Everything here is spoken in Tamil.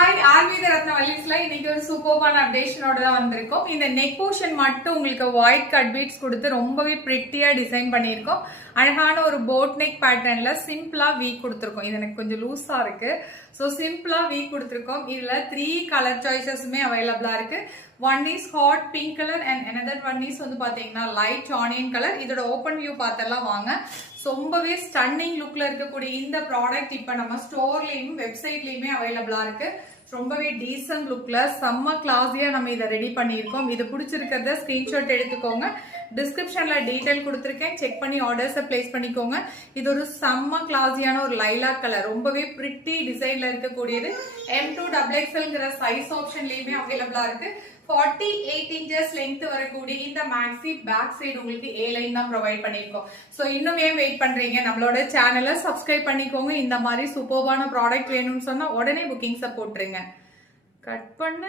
ஹாய் ஆர்வித ரத்னவல்லிஸ்ல இன்னைக்கு ஒரு சூப்பர்பான அப்டேஷனோட தான் வந்திருக்கோம். இந்த நெக் போர்ஷன் மட்டும் உங்களுக்கு ஒயிட் கட் பீட்ஸ் கொடுத்து ரொம்பவே பிரிட்டியா டிசைன் பண்ணியிருக்கோம். அழகான ஒரு போட் நெக் பேட்டர்ன்ல சிம்பிளா வீ கொடுத்துருக்கோம். இது எனக்கு கொஞ்சம் லூஸா இருக்கு. ஸோ சிம்பிளா வீ கொடுத்துருக்கோம். இதுல 3 கலர் சாய்ஸஸுமே அவைலபிளா இருக்கு. One is hot pink colour and another one is வந்து பாத்தீங்கன்னா லைட் ஆனியன் கலர். இதோட ஓப்பன் வியூ பார்த்தெல்லாம் வாங்க. ரொம்பவே ஸ்டன்னிங் லுக்ல இருக்கக்கூடிய இந்த ப்ராடக்ட் இப்ப நம்ம ஸ்டோர்லயும் வெப்சைட்லயுமே அவைலபிளா இருக்கு. ரொம்பவே டீசன்ட் லுக்ல செம்ம கிளாஸியா நம்ம இதை ரெடி பண்ணியிருக்கோம். இது பிடிச்சிருக்கிறத ஸ்கிரீன்ஷாட் எடுத்துக்கோங்க. டிஸ்கிரிப்ஷன்ல டீடைல் கொடுத்துருக்கேன், செக் பண்ணி ஆர்டர்ஸை பிளேஸ் பண்ணிக்கோங்க. இது ஒரு செம்ம கிளாஸியான ஒரு லைலாக் கலர், ரொம்பவே பிரிட்டி டிசைன்ல இருக்கக்கூடியது. M2XXLங்கிற சைஸ் ஆப்ஷன்லயுமே அவைலபிளா இருக்கு. 48 இன்ச்சஸ் லென்த் வரக்கூடிய இந்த மேக்ஸி பேக் சைடு உங்களுக்கு A லைன் தான் ப்ரொவைட் பண்ணிருக்கோம். சோ இன்னும் ஏன் வெயிட் பண்றீங்க? நம்மளோட சேனலை சப்ஸ்கிரைப் பண்ணிக்கோங்க. இந்த மாதிரி சூப்பர்பான ப்ராடக்ட் வேணும்னு சொன்னா உடனே புக்கிங்ஸை போட்டுருங்க. கட் பண்ண